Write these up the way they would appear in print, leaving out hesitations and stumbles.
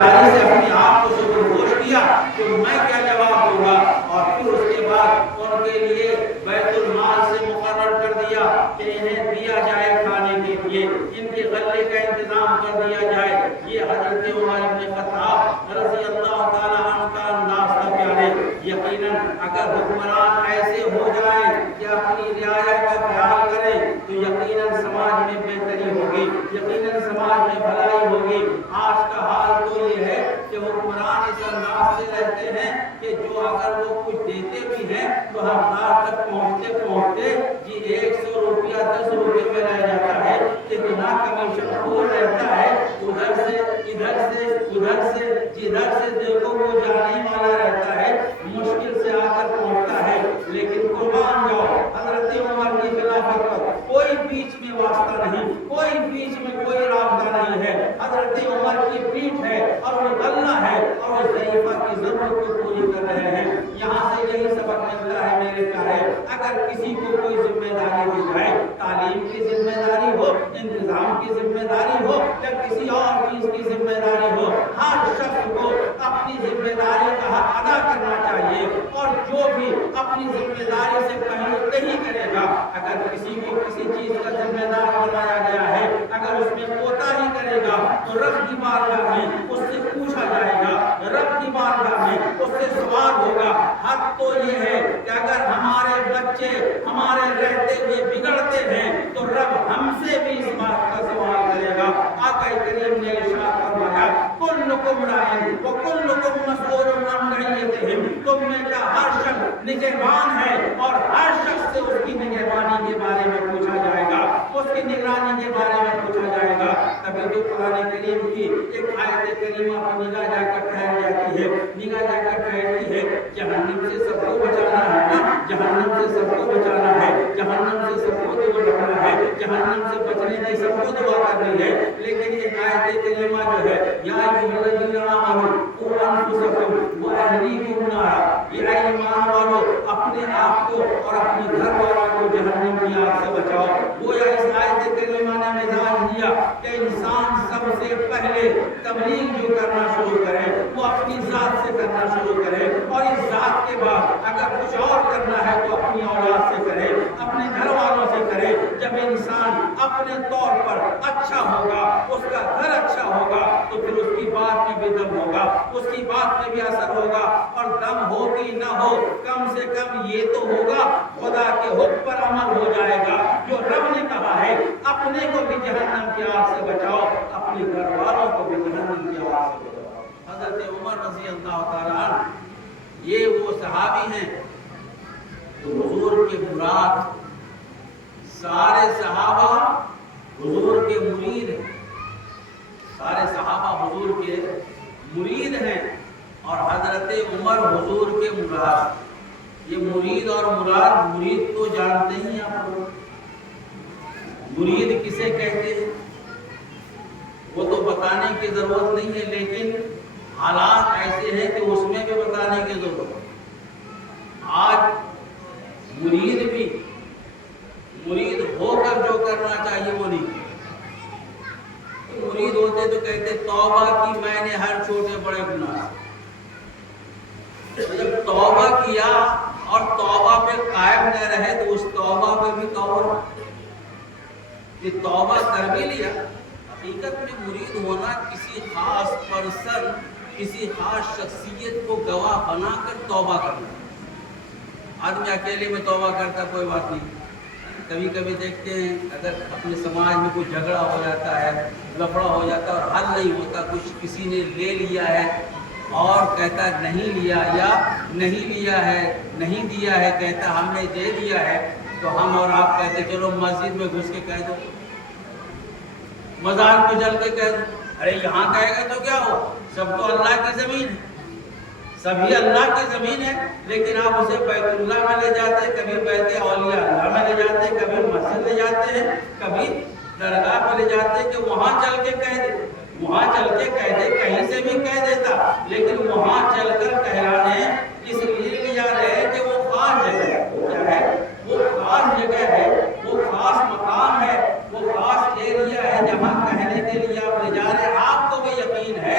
سے اپنے آپ کو سبکدوش کیا تو میں کیا جواب دوں گا؟ اور پھر اس کے بعد ان کے لیے بیت المال سے مقرر کر دیا کہ انہیں دیا جائے کھانے کے لیے، ان کے غلے کا انتظام کر دیا جائے۔ یہ حضرت عمر بن خطاب رضی اللہ تعالیٰ عنہ کا انداز تھا پیارے۔ یقیناً اگر حکمران ایسے ہو جائیں کہ اپنی رعایا کا خیال کریں تو یقیناً سماج میں بہتری ہوگی، یقیناً سماج میں بھلائی ہوگی۔ آج کا حال تو یہ ہے کہ حکمران اس انداز سے رہتے ہیں کہ جو اگر وہ کچھ دیتے بھی ہیں تو حقدار تک پہنچتے پہنچتے جی 100 روپیہ 10 روپے میں رہ جاتا ہے، اتنا کمیشن خور رہتا ہے، ادھر سے ادھر سے ادھر سے جدھر سے دیکھو وہ جانے والا رہتا ہے، مشکل سے آ کر پہنچتا ہے۔ لیکن قربان جاؤ حضرت عمر کی خلافت پر کوئی بیچ میں واسطہ نہیں، کوئی بیچ میں کوئی رابطہ نہیں ہے۔ حضرت عمر کی پیٹھ ہے اور وہ غلہ ہے اور وہ ضعیفہ کی ضرورت کو پوری کر رہے ہیں۔ یہاں سے یہی سبق ملتا ہے میرے پیارے، اگر کسی کو کوئی ذمہ داری دی جائے، تعلیم کی ذمہ داری ہو، انتظام کی ذمہ داری ہو یا کسی اور چیز کی ذمہ داری ہو، ہر شخص کو اپنی ذمہ داری کا ادا کرنا چاہیے، اور جو بھی اپنی ذمہ داری سے کہیں نہیں کرے گا، اگر کسی کو کسی چیز کا ذمہ دار بنایا گیا ہے، اگر اس میں کوتاہی کرے گا تو رب کی بارگاہ میں اس سے پوچھا جائے گا، رب کی بارگاہ میں اس سے سوال ہوگا۔ حق تو یہ ہے کہ اگر ہمارے بچے ہمارے رہتے ہوئے بگڑتے ہیں تو رب ہم سے بھی اس بات کا سوال کرے گا۔ آقا کریم نے ارشاد فرمایا کلکم راعٍ وکلکم مسئول عن رعیتہ، تم میں کا ہر شخص نگہبان ہے اور ہر شخص سے اس کی نگہبانی کے بارے میں پوچھا جائے گا، اس کی نگرانی کے بارے میں پوچھا جائے گا۔ کبھی تو قرآن کریم کی ایک آیت کریمہ پر نگاہ جا کر ٹھہر جاتی ہے، نگاہ جا کر ٹھہرتی ہے، جہنم سے سب کو بچانا ہے نا، جہنم سے سب کو بچانا ہے، جہنم سے سب کو دور رکھنا ہے، جہنم سے بچنے کی سب کو دعا کرنی ہے۔ لیکن ایک آیت کریمہ جو ہے یا ایھا الذین آمنوا قوا انفسکم واہلیکم نارا، یہ ایمان والو اپنے آپ کو اور اپنے گھر والوں کو جہنم کی آگ سے بچاؤ۔ گویا اس آیت کریمہ نے مزاج دیا کہ انسان سب سے پہلے تبلیغ جو کرنا شروع کرے وہ اپنی ذات سے کرنا شروع کرے، اور اس ذات کے بعد اگر کچھ اور کرنا ہے تو اپنی اولاد سے کرے، اپنے گھر والوں سے کرے۔ جب انسان اپنے طور پر اچھا ہوگا، اس کا گھر اچھا ہوگا تو پھر اس کی بات میں بھی دم ہوگا، اس کی بات میں بھی اثر ہوگا، اور دم ہو کہ نہ ہو کم سے کم یہ تو ہوگا خدا کے حکم پر عمل ہو جائے گا جو رب نے کہا ہے اپنے کو بھی جہنم کی آگ سے بچاؤ، اپنے گھر والوں کو بھی جہنم کی آگ سے بچاؤ۔ حضرت عمر رضی اللہ تعالیٰ عنہ یہ وہ صحابی ہیں تو حضور کے مراد، سارے صحابہ حضور کے مرید ہیں، سارے صحابہ حضور کے مرید ہیں، اور حضرت عمر حضور کے مراد۔ یہ مرید اور مراد، مرید تو جانتے ہی آپ لوگ، مرید کسے کہتے ہیں وہ تو بتانے کی ضرورت نہیں ہے، لیکن حالات ایسے ہیں کہ اس میں بھی بتانے کی ضرورت ہے۔ آج مرید بھی مرید ہو کر جو کرنا چاہیے وہ نہیں کرتا۔ مرید ہوتے تو کہتے توبہ کی میں نے ہر چھوٹے بڑے گناہ سے۔ جب توبہ کیا اور توبہ پہ قائم نہ رہے تو اس توبہ پہ بھی توبہ، یہ توبہ کر بھی لیا۔ حقیقت میں مرید ہونا کسی خاص پرسن، کسی خاص شخصیت کو گواہ بنا کر توبہ کرنا۔ آدمی اکیلے میں توبہ کرتا کوئی بات نہیں، کبھی کبھی دیکھتے ہیں اگر اپنے سماج میں کوئی جھگڑا ہو جاتا ہے، لفڑا ہو جاتا ہے اور حل نہیں ہوتا، کچھ کسی نے لے لیا ہے اور کہتا نہیں لیا، یا نہیں لیا ہے نہیں دیا ہے، کہتا ہم نے دے دیا ہے، تو ہم اور آپ کہتے چلو مسجد میں گھس کے کہہ دو، مزار پہ چل کے کہہ دو۔ ارے یہاں کہے گا تو کیا ہو، سب تو اللہ کی زمین ہے، سبھی اللہ کی زمین ہے، لیکن آپ اسے بیت اللہ میں لے جاتے ہیں، کبھی بیت اولیاء اللہ میں لے جاتے ہیں، کبھی مسجد لے جاتے ہیں، کبھی درگاہ پہ لے جاتے ہیں کہ وہاں چل کے کہہ دے، وہاں چل کے کہہ دے، کہیں سے بھی کہہ دیتا، لیکن وہاں چل کر کہلانے اس لیے لے جا رہے ہیں کہ وہ خاص جگہ ہے، کیا ہے وہ خاص جگہ ہے، وہ خاص مقام ہے، وہ خاص ایریا ہے جہاں کہنے کے لیے آپ لے جا رہے ہیں۔ آپ کو بھی یقین ہے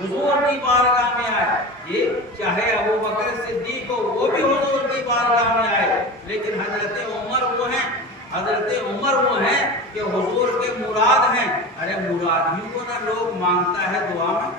حضور کی بارگاہ میں آئے. یہ چاہے ابو بکر صدیق ہو وہ بھی حضور کی بارگاہ میں آئے، لیکن حضرت عمر وہ ہیں کہ حضور کے مراد ہیں. ارے مراد ہی کو نہ لوگ مانگتا ہے دعا میں،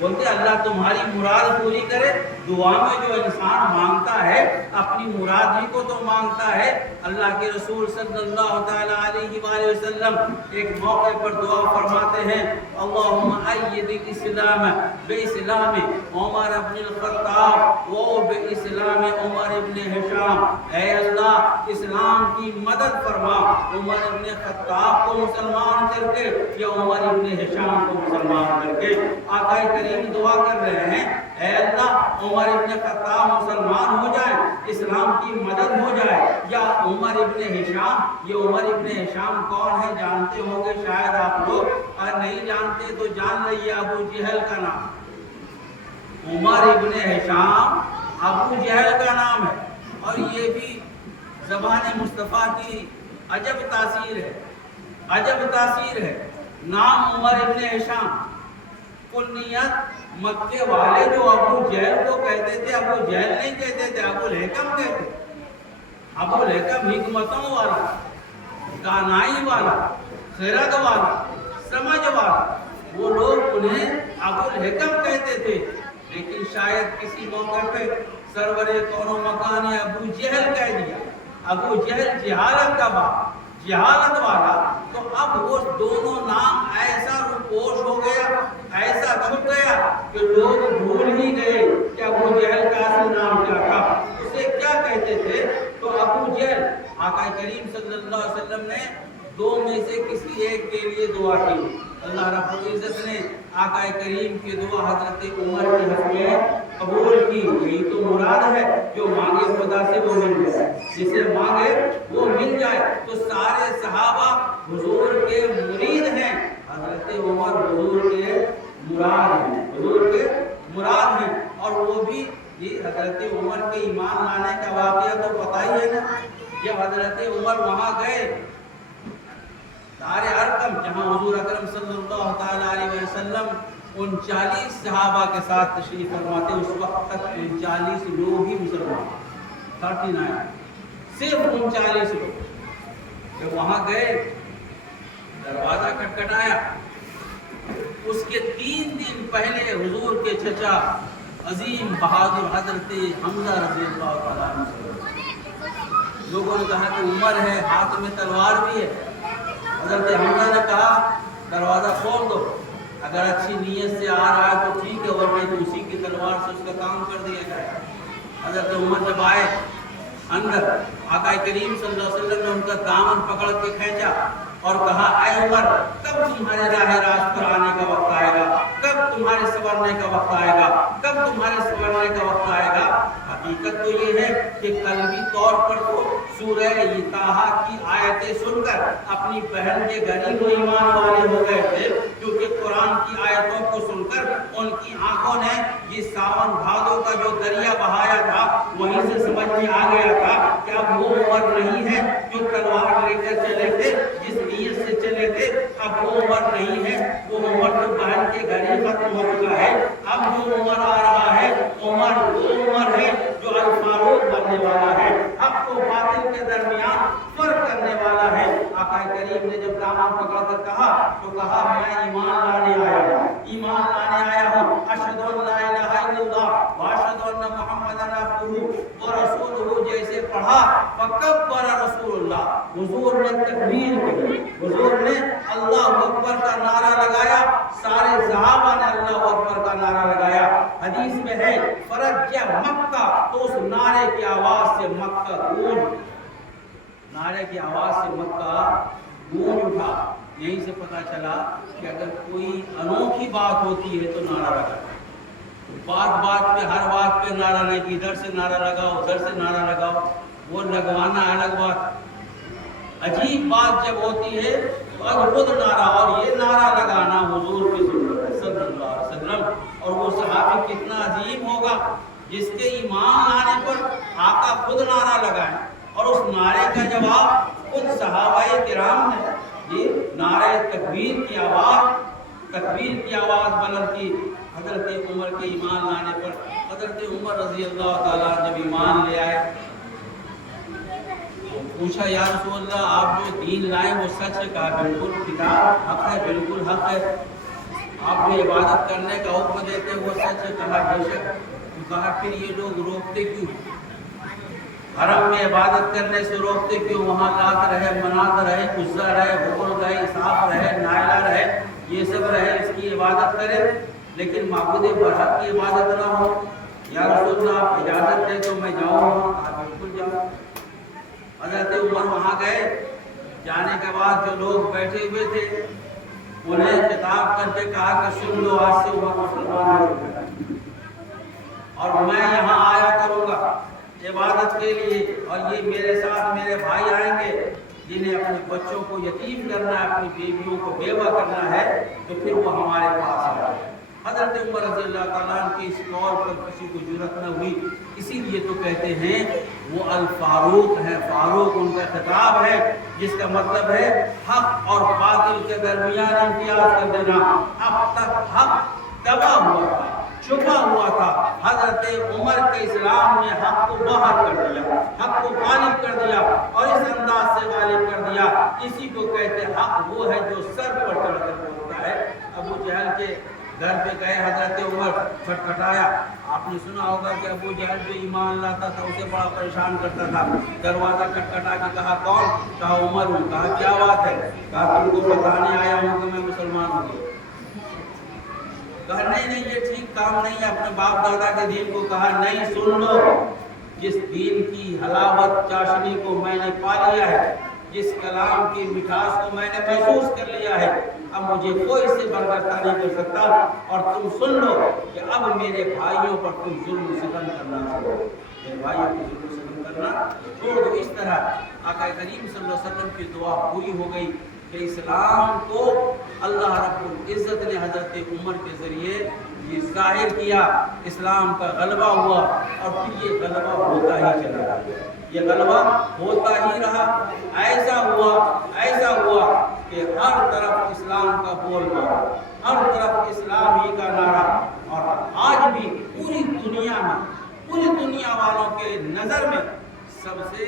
بولتے اللہ تمہاری مراد پوری کرے. دعا میں جو انسان مانگتا ہے اپنی مراد ہی کو تو مانگتا ہے. اللہ کے رسول صلی اللہ تعالی علیہ وآلہ وسلم ایک موقع پر دعا فرماتے ہیں، اللہم ایّد الاسلام باسلام عمر ابن الخطاب و باسلام عمر ابن ہشام. اے اللہ اسلام کی مدد فرما عمر ابن خطاب کو مسلمان کر کے یا عمر ابن ہشام کو مسلمان کر کے. آقا کریم دعا کر رہے ہیں اے اللہ عمر ابن خطاب مسلمان ہو جائے، اسلام کی مدد ہو جائے، یا عمر ابن ہشام. یہ عمر ابن ہشام کون ہے جانتے ہوں گے شاید آپ لوگ، اور نہیں جانتے تو جان لئیے ابو جہل کا نام. عمر ابن ہشام ابو جہل کا نام ہے، اور یہ بھی زبان مصطفیٰ کی عجب تاثیر ہے. نام عمر ابن ہشام، کنیت مکے والے جو ابو جہل کو کہتے تھے، ابو جہل نہیں کہتے تھے، ابو الحکم کہتے. ابو الحکم حکمتوں والا، دانائی والا، خرد والا، سمجھ والا، وہ لوگ انہیں ابو الحکم کہتے تھے. لیکن شاید کسی موقع پہ سرور کون و مکان نے ابو جہل کہہ دیا. ابو جہل جہالت کا باپ، جہالت والا. تو اب وہ دونوں نام ایسا روپوش ہو گیا، ایسا چھپ گیا کہ لوگ بھول ہی گئے کہ ابو جہل کا اصل نام کیا تھا، اسے کیا کہتے تھے. تو ابو جہل آقا کریم صلی اللہ علیہ وسلم نے دو میں سے کسی ایک کے لیے دعا کی. اللہ رب العزت نے آقا کریم کی دعا حضرت عمر کے حق میں قبول کی. یہی تو مراد ہے، جو مانگے خدا سے وہ مل جائے، جسے مانگے وہ مل جائے. تو سارے صحابہ حضور کے مرید ہیں، حضرت عمر حضور کے مراد ہیں. اور وہ بھی یہ حضرت عمر کے ایمان لانے کا واقعہ تو پتہ ہی ہے نا. جب حضرت عمر وہاں گئے دار ارقم، جہاں حضور اکرم صلی اللہ تعالی علیہ وسلم 39 صحابہ کے ساتھ تشریف فرماتے، اس وقت تک 39 لوگ ہی مسلمان، 39 صرف 39 لوگ. جب وہاں گئے دروازہ کھٹکھٹایا. اس کے 3 دن پہلے حضور کے چچا عظیم بہادر حضرت حمزہ رضی اللہ تعالیٰ عنہ، لوگوں نے کہا کہ عمر ہے، ہاتھ میں تلوار بھی ہے. حضرت حمزہ نے کہا دروازہ کھول دو، اگر اچھی نیت سے آ رہا ہے تو ٹھیک ہے، ورنہ تو اسی کی تلوار سے اس کا کام کر دیا جائے. حضرت عمر جب آئے اندر، آقا کریم صلی اللہ علیہ وسلم نے ان کا دامن پکڑ کے کھینچا اور کہا اے عمر کب تمہارے راہ راست پر آنے کا وقت آئے گا، کب تمہارے سنورنے کا وقت آئے گا، کب تمہارے سنورنے کا وقت آئے گا. حقیقت تو یہ ہے کہ قلبی طور پر تو سورہ طٰہٰ کی آیتیں سن کر اپنی بہن کے گھر ہی وہ ایمان والے ہو گئے تھے، کیونکہ قرآن کی آیتوں کو سن کر ان کی آنکھوں نے یہ ساون بھادو کا جو دریا بہایا تھا وہیں سے سمجھ میں آ گیا تھا کہ اب وہ عمر نہیں ہے جو تلوار لے کر چلے تھے، جس نیت سے چلے تھے. اب وہ عمر نہیں ہے، وہ عمر تو بہن کے گھر ہی ختم ہو چکا ہے. اب جو عمر آ رہا ہے عمر وہ عمر ہے جو الفاروق بننے والا ہے، حق و باطل کے درمیان فرق کرنے والا ہے. آقا کریم نے جب دامن پکڑ کر کہا تو کہا میں ایمان لانے آیا ہوں، اشہد ان لا الہ الا اللہ واشہد ان محمدن عبدہ ورسولہ. جیسے پڑھا فکبر رسول اللہ، حضور نے تکبیر کی، حضور نے اللہ اکبر کا نعرہ لگایا، سارے صحابہ نے اللہ اکبر کا نعرہ لگایا. حدیث میں ہے فرج مکہ، تو اس نعرے کی آواز سے مکہ گونج، نعرے کی آواز سے مکہ گونج اٹھا. یہیں سے پتہ چلا کہ اگر کوئی انوکھی بات ہوتی ہے تو نعرہ لگا. بات پہ ہر بات پہ نعرہ نہیں کہ ادھر سے نعرہ لگاؤ ادھر سے نعرہ لگاؤ، وہ لگوانا الگ بات. عجیب بات جب ہوتی ہے تو اب خود نعرہ، اور یہ نعرہ لگانا حضور کی سنت ہے صلی اللہ علیہ وسلم. اور وہ صحابی کتنا عظیم ہوگا جس کے ایمان لانے پر آقا خود نعرہ لگائیں، اور اس نعرے کا جواب خود صحابہ کرام نے. یہ نعرہ تکبیر کی آواز تکبیر کی آواز بلند کی حضرت عمر کے ایمان لانے پر۔ حضرت عمر رضی اللہ تعالیٰ جب ایمان لے آئے، پوچھا یا رسول اللہ آپ جو دین لائے وہ سچ ہے؟ کہا بالکل کتاب حق ہے، بالکل حق ہے۔ آپ جو عبادت کرنے کا حکم دیتے ہیں وہ سچ ہے؟ کہا بے شک۔ کہا پھر یہ لوگ روکتے کیوں؟ حرم میں عبادت کرنے سے روکتے کیوں؟ وہاں لات رہے، منات رہے، عزا رہے، حکم رہے، اسحاق رہے، نائلہ رہے، یہ سب رہے، اس کی عبادت کرے لیکن معبود برحق کی عبادت نہ ہو۔ یا رسول اللہ آپ اجازت دیں تو میں جاؤں گا؟ بالکل جاؤ۔ حضرت عمر وہاں گئے، جانے کے بعد جو لوگ بیٹھے ہوئے تھے انہیں خطاب کر کے کہا کہ سن لو، آج سے عمر مسلمان ہو گیا اور میں یہاں آیا کروں گا عبادت کے لیے، اور یہ میرے ساتھ میرے بھائی آئیں گے جنہیں اپنے بچوں کو یتیم کرنا ہے، اپنی بیویوں کو بیوہ کرنا ہے، تو پھر وہ ہمارے پاس آئے۔ حضرت عمر رضی اللہ تعالیٰ عنہ کی اس قول پر کسی کو جرأت نہ ہوئی، اسی لیے تو کہتے ہیں وہ الفاروق ہیں۔ فاروق ان کا خطاب ہے جس کا مطلب ہے حق اور باطل کے درمیان امتیاز کر دینا۔ اب تک حق دبا ہوا تھا، چھپا ہوا تھا، حضرت عمر کے اسلام نے حق کو باہر کر دیا، حق کو غالب کر دیا اور اس انداز سے غالب کر دیا۔ اسی کو کہتے ہیں حق وہ ہے جو سر پر چڑھ کر بولتا ہے۔ ابو جہل کے گھر پہ گئے حضرت عمر، کھٹکھٹایا۔ آپ نے سنا ہوگا کہ ابو جہل جو ایمان لاتا تھا اسے بڑا پریشان کرتا تھا۔ دروازہ کھٹکھٹا کے کہا کون؟ کہا عمر ہوں۔ کہا کیا بات ہے؟ کہا تم کو بتانے آیا ہوں کہ میں مسلمان ہوں گیا۔ کہا نہیں یہ ٹھیک کام نہیں ہے، اپنے باپ دادا کے دین کو۔ کہا نہیں سن لو، جس دین کی حلاوت چاشنی کو میں نے پا لیا ہے، جس کلام کی مٹھاس کو میں نے محسوس کر لیا ہے، اب مجھے کوئی اس سے برگشتہ نہیں کر سکتا۔ اور تم سن لو کہ اب میرے بھائیوں پر تم ظلم ستم کرنا چھوڑو، میرے بھائیوں کو ظلم ستم کرنا چھوڑ دو۔ اس طرح آقا کریم صلی اللہ علیہ وسلم کی دعا پوری ہو گئی کہ اسلام کو اللہ رب العزت نے حضرت عمر کے ذریعے یہ ظاہر کیا، اسلام کا غلبہ ہوا اور پھر یہ غلبہ ہوتا ہی چلا گیا، یہ غلبہ ہوتا ہی رہا۔ ایسا ہوا کہ ہر طرف اسلام کا بول بالا، ہر طرف اسلام ہی کا نعرہ، اور آج بھی پوری دنیا میں، پوری دنیا والوں کے نظر میں سب سے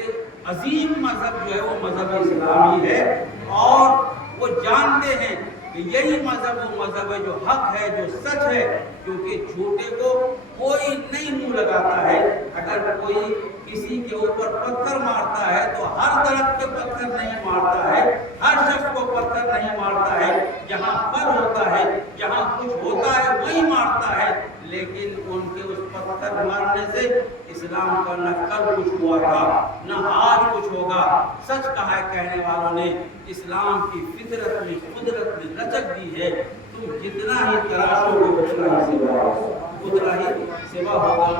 عظیم مذہب جو ہے وہ مذہب اسلامی ہے، اور وہ جانتے ہیں کہ یہی مذہب وہ مذہب ہے جو حق ہے، جو سچ ہے، کیونکہ جھوٹے کو کوئی نہیں منہ لگاتا ہے۔ اگر کوئی کسی کے اوپر پتھر مارتا ہے تو ہر طرف پہ پتھر نہیں مارتا ہے، ہر شخص کو پتھر نہیں مارتا ہے، جہاں پر ہوتا ہے، جہاں کچھ ہوتا ہے وہی مارتا ہے۔ لیکن ان کے اس پتھر مارنے سے اسلام کا نہ کل کچھ ہوا تھا نہ آج کچھ ہوگا۔ سچ کہا ہے کہنے والوں نے، اسلام کی فطرت میں قدرت نے لچک دی ہے، تم جتنا ہی تراشو گے اتنا ہی سوا ہوگا۔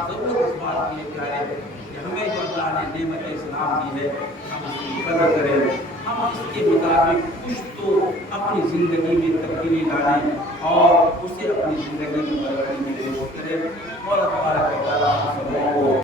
ضرورت اس بات کی ہے پیارے کہ ہمیں جو اللہ نے نعمت اسلام دی ہے ہم اس کی قدر کریں، ہم اس کے مطابق کچھ تو اپنی زندگی میں تبدیلی لائیں اور اسے اپنی زندگی میں بدلنے کی کوشش کریں۔ اور تبارک و تعالیٰ ہم سب کو